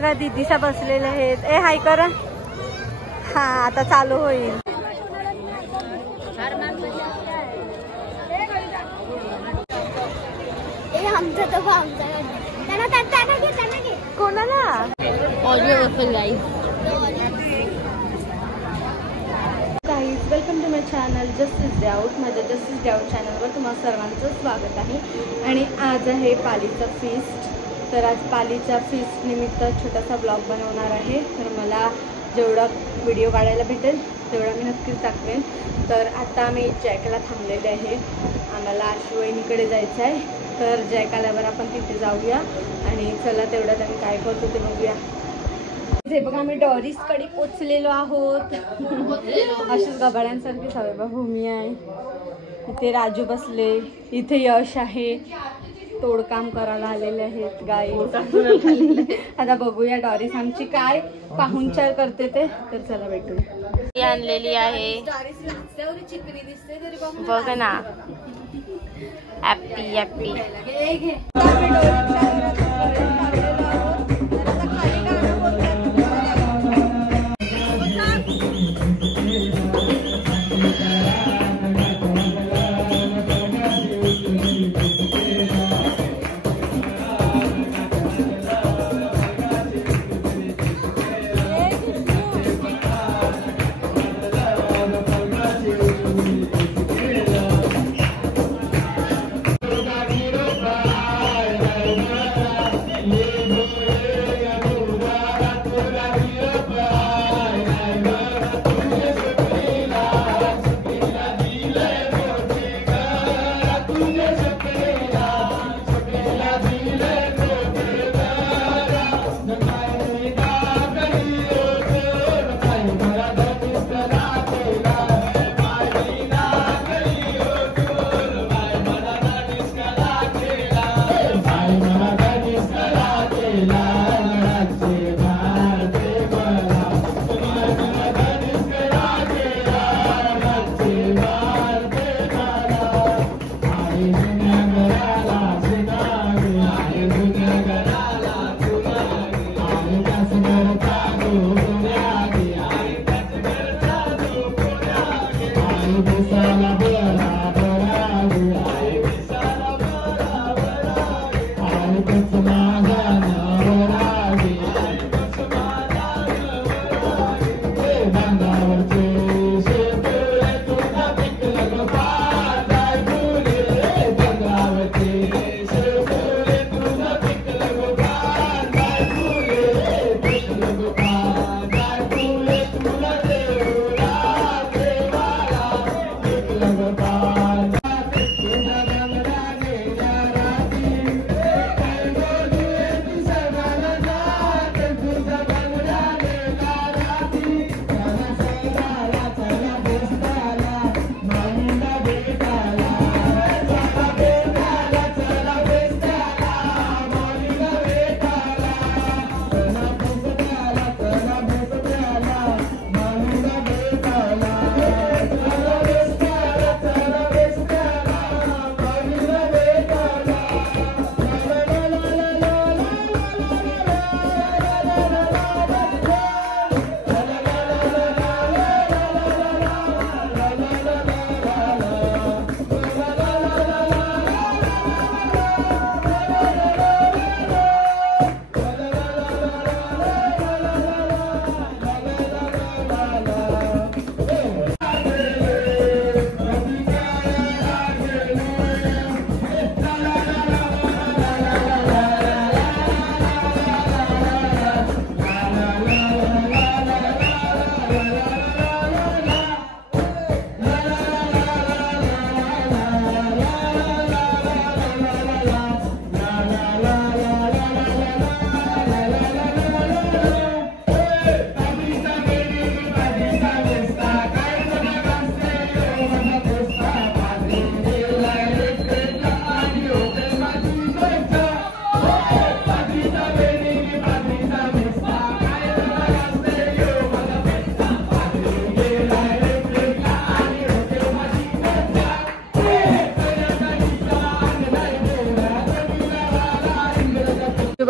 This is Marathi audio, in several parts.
बघा दीदीसा बसलेले आहेत. ए हाय कर. हा आता चालू होईल. कोणाला welcome to my channel justice doubt. माझ्या जस्टिस डाऊट चॅनलवर तुम्हाला सर्वांचं स्वागत आहे. आणि आज आहे पालीचा फीस्ट. तर आज पालीच्या फीस्ट निमित्त छोटासा ब्लॉग बनवणार आहे. तर मला जेवढा व्हिडिओ काढायला भेटेल तेवढा मी नक्कीच टाकवेन. तर आता आम्ही जयकाला थांबलेले आहे. आम्हाला आशुवहिनीकडे जायचं आहे. तर जयकाल्यावर आपण तिथे जाऊया आणि चला तेवढ्यात आम्ही काय करतो ते बघूया. हे बघा आम्ही डॉरीसकडे पोचलेलो आहोत. अशीच गबाळ्यांसारखी सवय भूमी आहे. इथे राजू बसले, इथे यश आहे, तोडकाम करायला आलेले आहेत गाई. आता बघूया डॉरीस आमची काय पाहुणचार करते ते. तर चला भेटूया. आणलेली आहे बघ ना ॲप्पी ॲप्पी.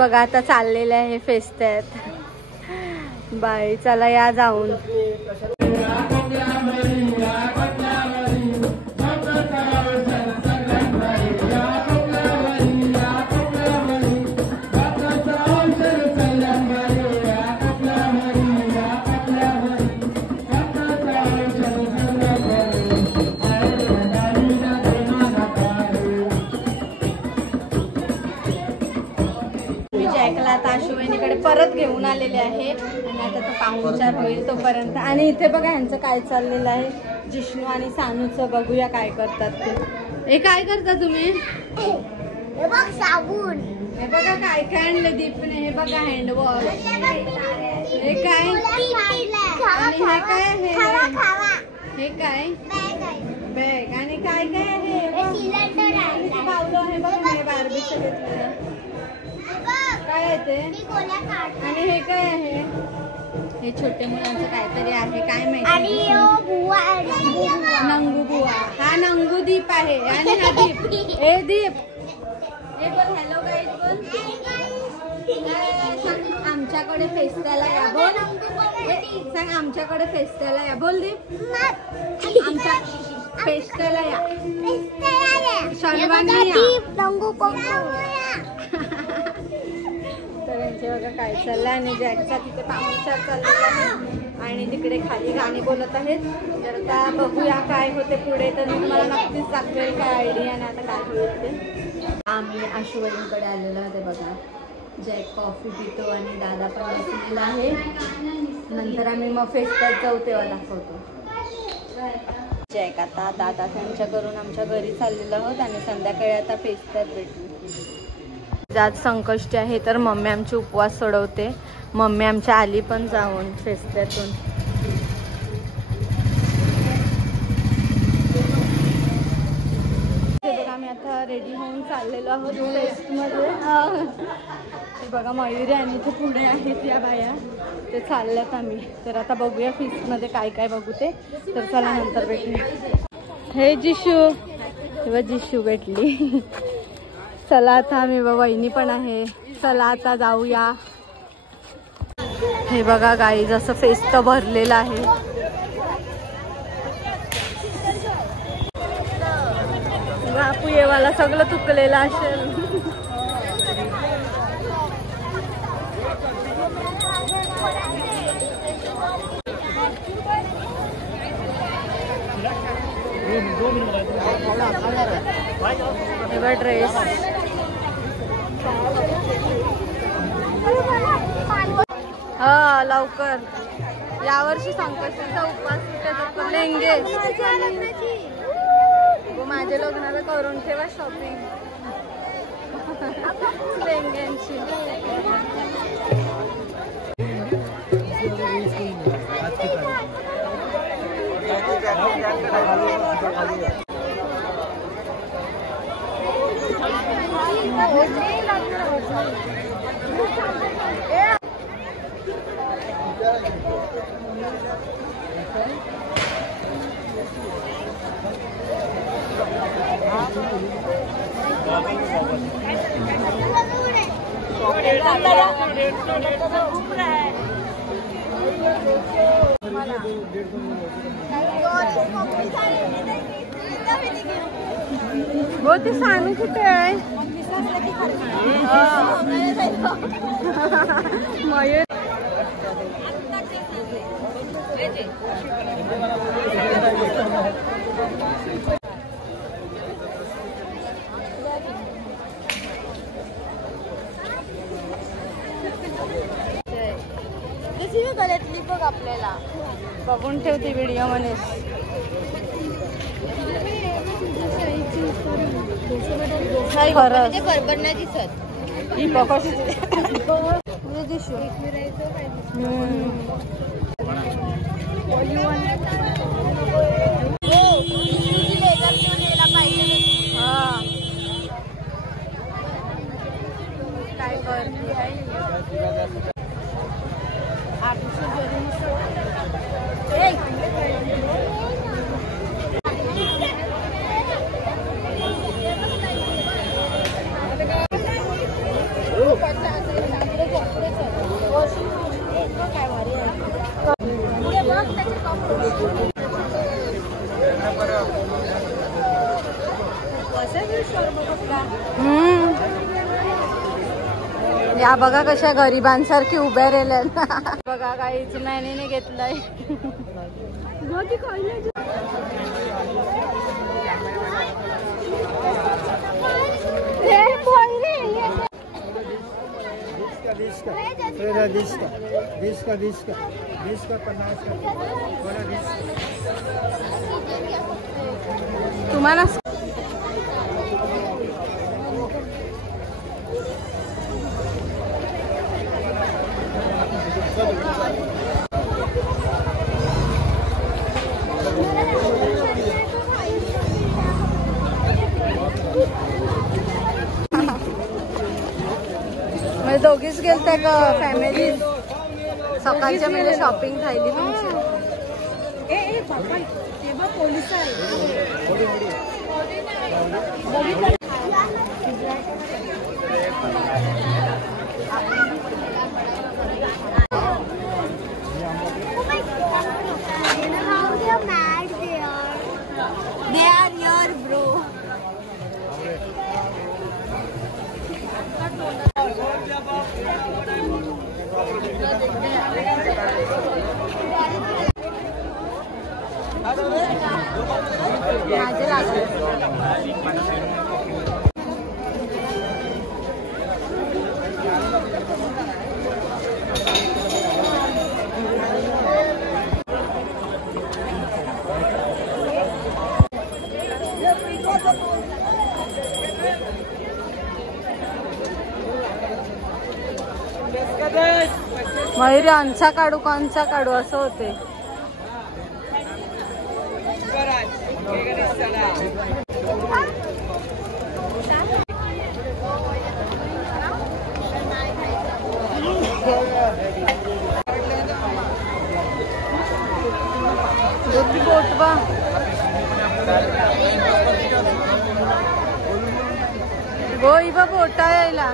बघा आता चाललेले आहे फेस्त्यात बाई चला या जाऊन आशुवाहिनीकडे परत घेऊन आलेले आहे आणि आता तो पाहुणचार होईल तोपर्यंत आणि इथे बघा ह्यांचं काय चाललेलं आहे जिष्णू आणि सानूचं बघूया काय करतात ते हे काय करता तुम्ही हे बघ साबून हे बघा काय काय आणलं दीपने हे बघा हँडवॉश हे काय आणि हे काय आहे हे काय बॅग आणि काय काय आहे पावलं आहे बघा मी बार्बीचं घेतलेलं काय आहे ते आणि हे काय आहे हे छोटे मुलांचं काहीतरी आहे काय माहिती नंगू बुवा हा नंगू दीप आहे आणि हा दीप हे दीप हे बोल हॅलो गाईज बोल सांग आमच्याकडे फेस्त्याला या बोल सांग आमच्याकडे फेस्त्याला या बोल दीप आमच्या फेस्त्याला या सर्वांनी या त्यांचे बघा काय चाललं आणि जॅकचा तिथे पाहुणचार चाललेला आहे आणि तिकडे खाली गाणी बोलत आहेत तर आता बघूया काय होते पुढे तर मी तुम्हाला नक्कीच दाखवेल काय आयडिया आणि आता काय होईल ते आम्ही आशुवाहिनीकडे आलेलो आहे ते बघा जॅक कॉफी पितो आणि दादा पण बसलेला आहे नंतर आम्ही मग फेस्त्यात जाऊ तेव्हा दाखवतो जॅक आता दादा त्यांच्या करून आमच्या घरी चाललेलो आहोत आणि संध्याकाळी आता फेस्त्यात भेटू आज संकष्टी आहे तर मम्मी आमची उपवास सोडवते मम्मी आमच्या आली पण जाऊन फेस्त्यातून बघा आम्ही आता रेडी होऊन चाललेलो आहोत फेस्टमध्ये ते बघा मयुरी आणि इथे पुढे आहेत या बाया ते चालल्यात आम्ही तर आता बघूया फेस्टमध्ये काय काय बघू ते तर चला नंतर भेटू हे जिशू तेव्हा जिशू भेटली चला आता मी वहिनी पण आहे चला आता जाऊया हे बघा गाई जसं फेस्ट भरलेलं आहे बापू येवाला सगळं तुकलेलं असेल ड्रेस हा लवकर यावर्षी संकष्टीचा उपवास लेंगे माझ्या लग्नाला करून ठेवा शॉपिंग लेंग्यांची हो ते सानू कुठे आहे मयूर गळ्यातली बघ आपल्याला बघून ठेवते व्हिडिओ मध्ये बरोबर नाही दिसत ही बघशी काय करते या बघा कशा गरिबांसारखी उभ्या राहिल्या बघा काहीच मॅनीने घेतलंय. तुम्हाला दोघीच गेलते का फॅमिली सकाळच्या म्हणजे शॉपिंग झाली तुमची. Police They are here, bro. Mayuri अंचा काढू कोणचा काढू असं होते. बोटबा गोई बा बोटा यायला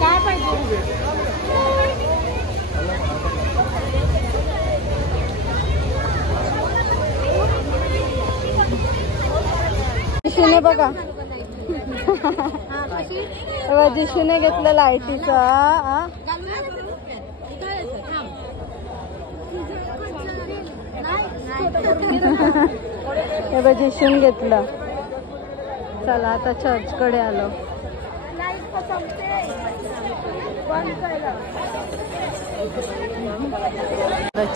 काय पाहिजे. जिशूने बघा जिशूने घेतलं लाईटीचं. हे बघ जिशून घेतलं. चला आता चर्चकडे आलो.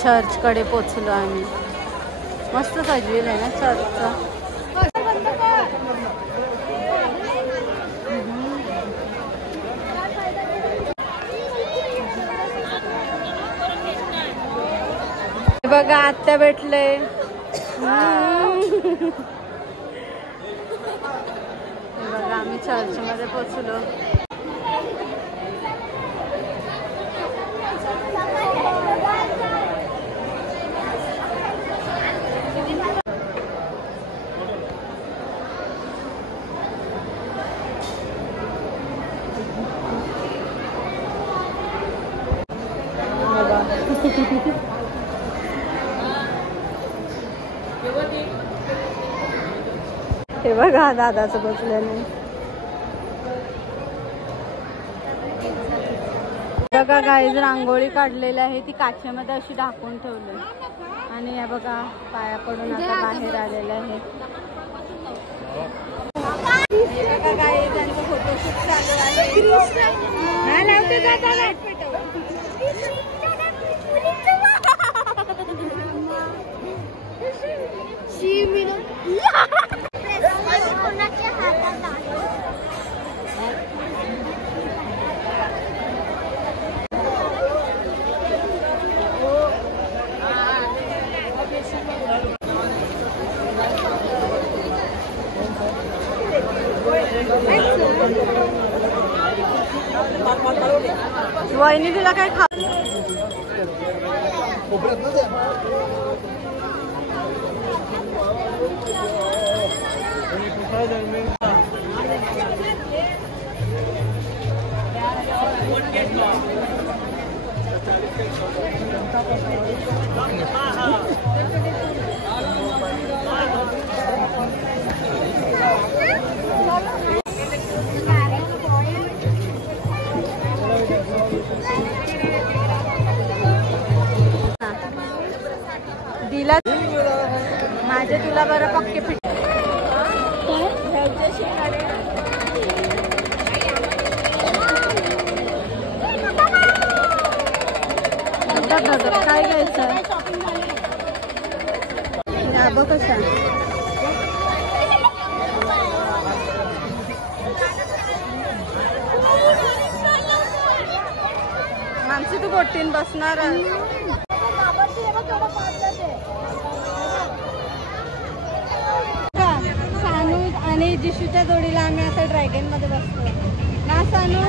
चर्चकडे पोचलो आम्ही. मस्त सजवेल आहे ना चर्चचा. बघा आत्या भेटले. बघा आम्ही चर्च मध्ये पोचलो. हे बघा दादाचं बसल्याने. बघा गाईज रांगोळी काढलेली आहे ती काचेमध्ये अशी ढाकून ठेवली आणि या बघा पाया पडून आता बाहेर आलेलं आहे. बघा गाईज त्यांचं फोटोशूट चालू आहे. वहिनी तुला काय खा दिला माझे तुला बरं पक्के फिट काय घ्यायचं बघ कसा मानसी तू गोटीन बसणार सानू आणि जिशूच्या जोडीला आम्ही आता ड्रॅगन मध्ये बसतो ना सानू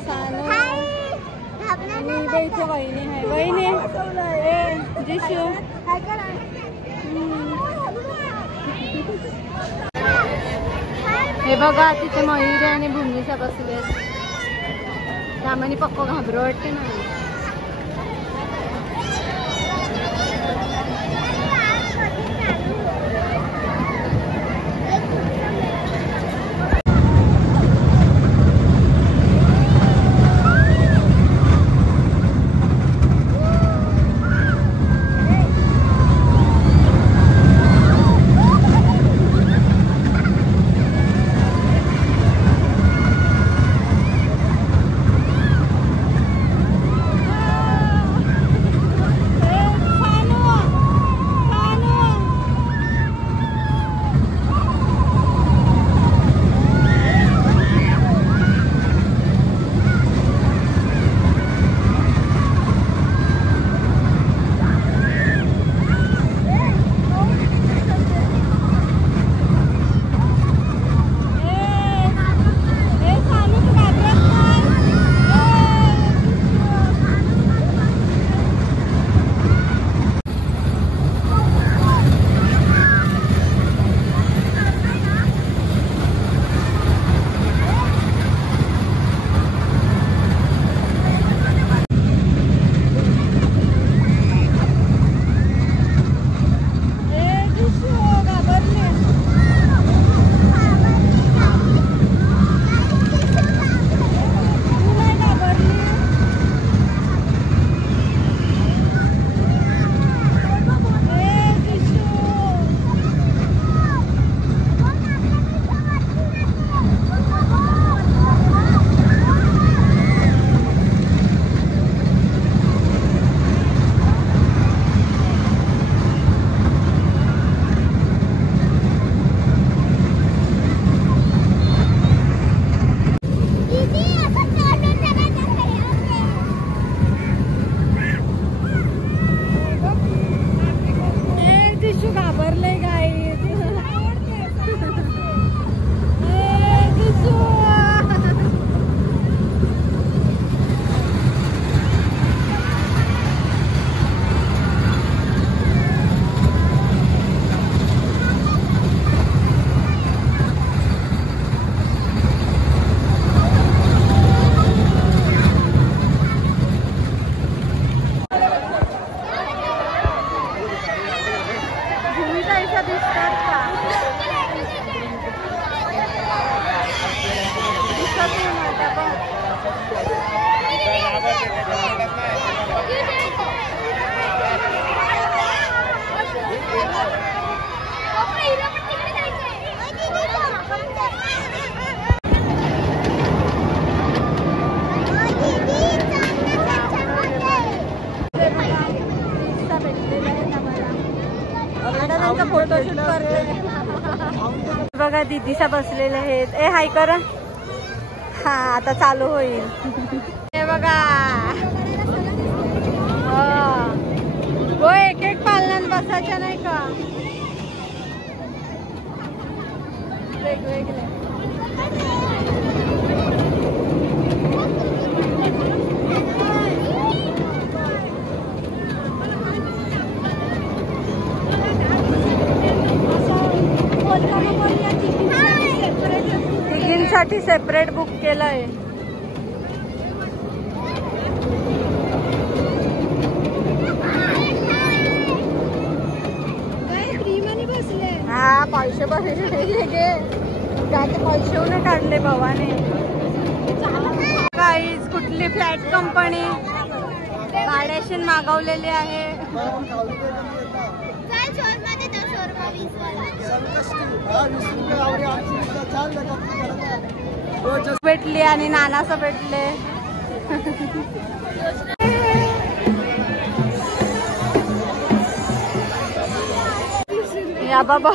सानू इथे वहिनी आहे वहिनी ए जिशू हे बघा तिथे मयुरी आणि भूमीचा बसले त्यामुळे पक्क घाबरू वाटते ना फोटोशूट करते बघा दीदीसा बसलेले आहेत ए हाय कर हा आता चालू होईल हे बघा हो एक एक पालनात बसायच्या नाही का वेगवेगळे सेपरेट बुक केलंय. हा पैसे भरले गे त्याचे पैसे काढले भावाने. काहीच कुठली फ्लॅट कंपनी भाड्याशी मागवलेली आहे. भेटली आणि नानास भेटले. या बाबा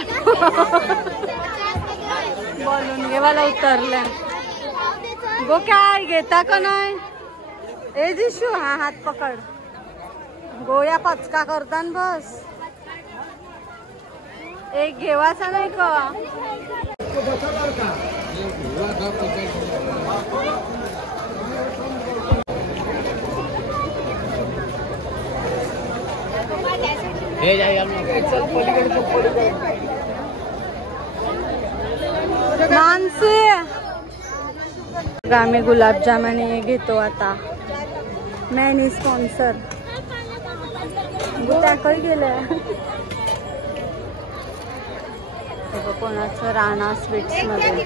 बोलून घे मला उतरल्या. गो काय घेता का नाही ए जिशू. हा हात पकड. गोया पचका करता बस. एक घेवाचा नाही का. मानसी आम्ही गुलाबजाम आणि घेतो आता. मॅनी स्पॉन्सर त्याकडे गेलं. कोणाचं राणा स्वीट्स मध्ये.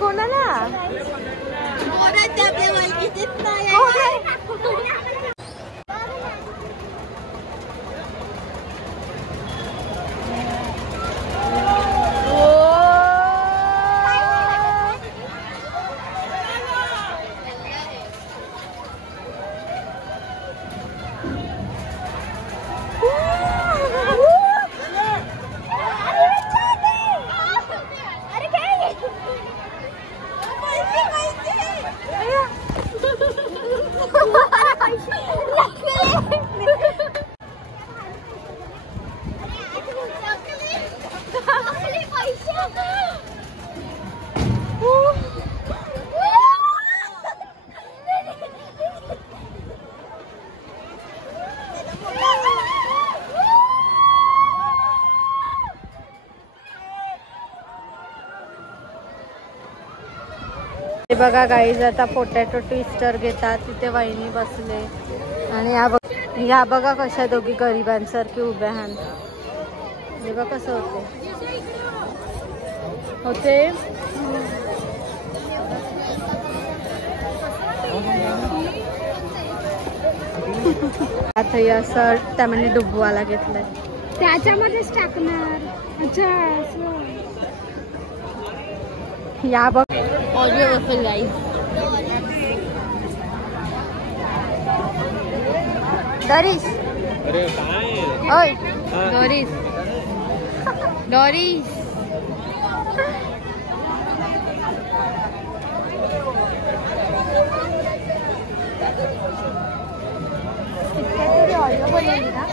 कोणाला बघा गाईज आता पोटॅटो ट्विस्टर घेतात. तिथे वहिनी बसले आणि या बघा कशा दोघी गरिबांसारखी उभ्या आहेत. हे बघा कसं होते. आता या असं त्यामध्ये डुबवाला घेतलाय. त्याच्यामध्येच टाकणार. अच्छा या बघ ऑडिओ असेल गाईज. डॉरिस ओय डॉरिस डॉरिस ऑडिओ बनवली ना.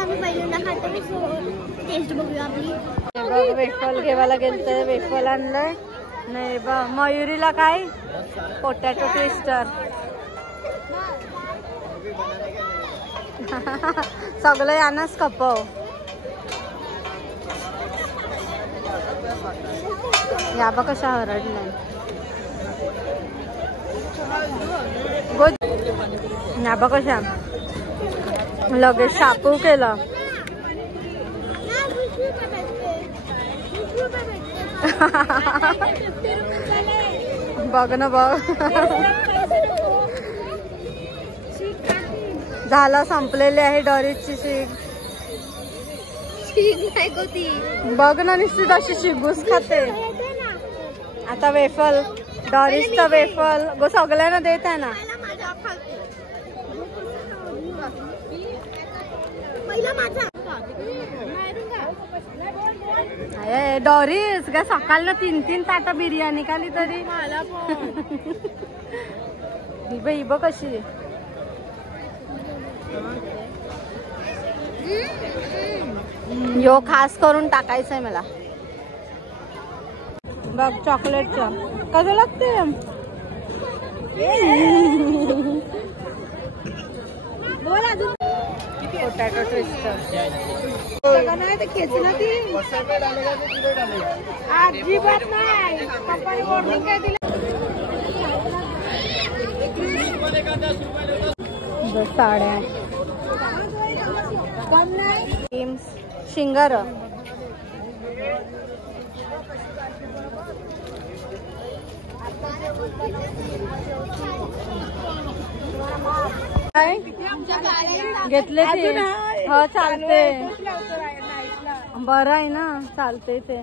आम्ही पहिल्यांदा खातो. टेस्ट बघूया आपली. वेफल घेवायला गेलते. वेफल आणलंय. नाही बा मयुरीला काय पोटॅटो ट्विस्टर. सगळं यानच खपव. या बा कशा हरडल्या. या बा कशा लगेच शापू केलं. बघ ना बघ. झाला, संपलेली आहे डॉरीजची शीग. बघ ना नुसती तशी शिगूस खाते. आता वेफल, डॉरीजचा वेफल गो सगळ्यांना देत आहे ना. डॉरीज काय सकाळला 3-3 ताटा बिर्याणी खाली तरी. ही बघ कशी. यो खास करून टाकायचंय मला. बघ चॉकलेटचं कसं लागते. पोटॅटो ट्विस्टर नाही ते खेचना ती अजिबात नाही. पप्पाने वॉर्निंग काय दिलं. साड्या शिंगार काय घेतले ते. हो चालते, बरं आहे ना, चालते ते.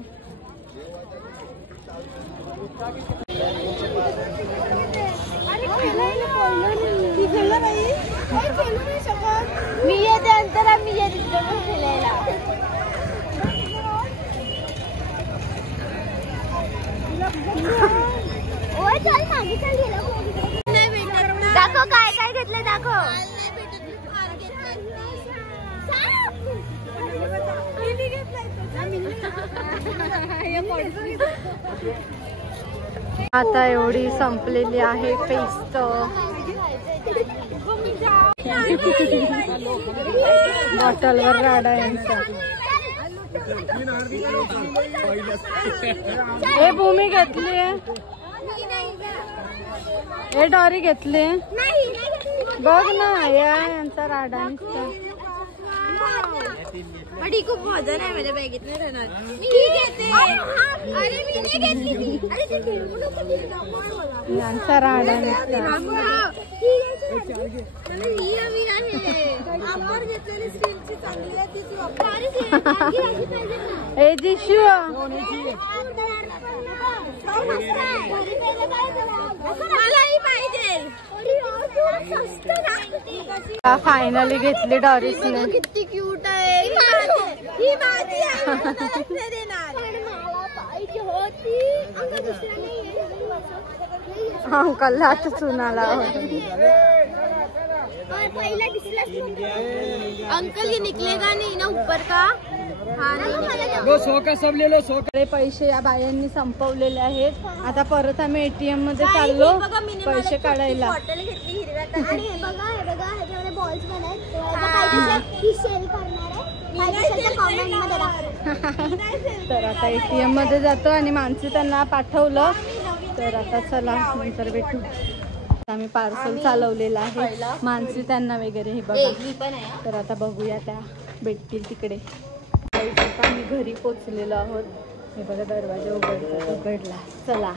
मी येते अंतरा, मी येते खेळायला. दाखव काय काय घेतलं, दाखव. आता एवढी संपलेली आहे फेस्ट. बॉटलवर राडा यांचा. हे भूमी घेतली, हे डॉरी घेतली. बघ ना यांचा राडा. पण ही खूप मजा नाही माझ्या बॅगेत नाही राहणार. मी ही घेते. अरे मी नाही घेतली. यांचा राडा हे जिशू फायनली घेतली डॉरीसने. किती क्यूट आहे ही माझी अंकलला आता चुनाला अंकल ये निकलेगा नहीं ना ऊपर का. पैसे या बायांनी संपवलेले आहेत. आता परत आम्ही ATM मध्ये चाललो पैसे काढायला. बॉटल घेतली हिरव्या आणि हे बघा ह्याच्यामध्ये बॉल्स पण आहेत. तर आता ATM मध्ये जातो आणि माणसे त्यांना पाठवलं. तर आता चला नंतर भेटू. आम्ही पार्सल चालवलेलं आहे माणसे त्यांना वगैरे. हे बघा, तर आता बघूया त्या भेटतील तिकडे. आता आम्ही घरी पोचलेलो आहोत. हे बघा दरवाजा उघडला. चला